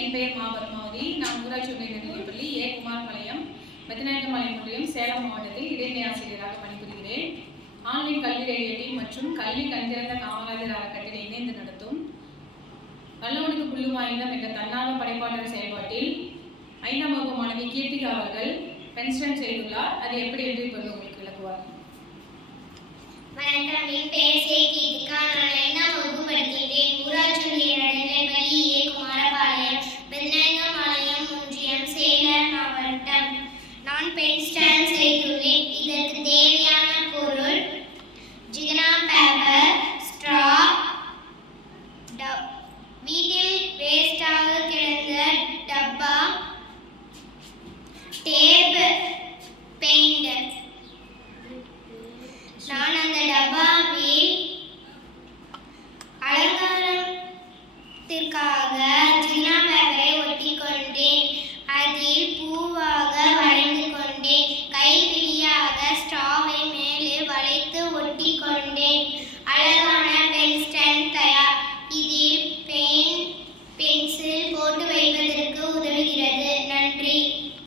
என் பெயர் மா பத்மாவதி. நான் ஊராட்சி ஒன்றிய நெடுநிலைப்பள்ளி ஏ குமாரபாளையம் பெத்தநாயக்கம்பாளையம் ஒன்றியம் சேலம் மாவட்டத்தில் இடைநிலை ஆசிரியராக பணிபுரிகிறேன். ஆன்லைன் கல்வி ரேடியோ டீம் மற்றும் கல்வி கண்திறந்த காமராஜர் அறக்கட்டளை இணைந்து நடத்தும் வல்லவனுக்கு புல்லுவாயுதம் என்ற தன்னார்வ படைப்பாளர் செயல்பாட்டில் 5ஆம் வகுப்பு மாணவி கீர்த்திகா அவர்கள் பென்ஸ்டன் செய்துள்ளார். அது எப்படி என்று இப்போது உங்களுக்கு விளக்குவார். வணக்கம், என் பெயர் சே கீர்த்திகா. நான் 5ஆம் வகுப்பு படிக்கின்றேன். ஊராட்சி ஒன்றிய நடுநிலைப்பள்ளி ஏ குமாரபாளையம் பெத்தநாயக்கம்பாளையம் ஒன்றியம் சேலம் மாவட்டம். நான் பென்ஸ்டன் செய்துள்ளேன். இதற்கு தேவையான பொருள் ஜிகனா பேப்பர், ஸ்ட்ரா, வீட்டில் வேஸ்டாக கிடந்த டப்பா, டேப், பெயிண்ட். நான் அந்த டப்பாவில் அலங்காரத்திற்காக ஜிகனா பேப்பரை ஒட்டி கொண்டேன். அதில் பூவாக வரைந்து கொண்டேன். கைப்பிடியாக ஸ்ட்ராவை மேலே வளைத்து ஒட்டி கொண்டேன். அழகான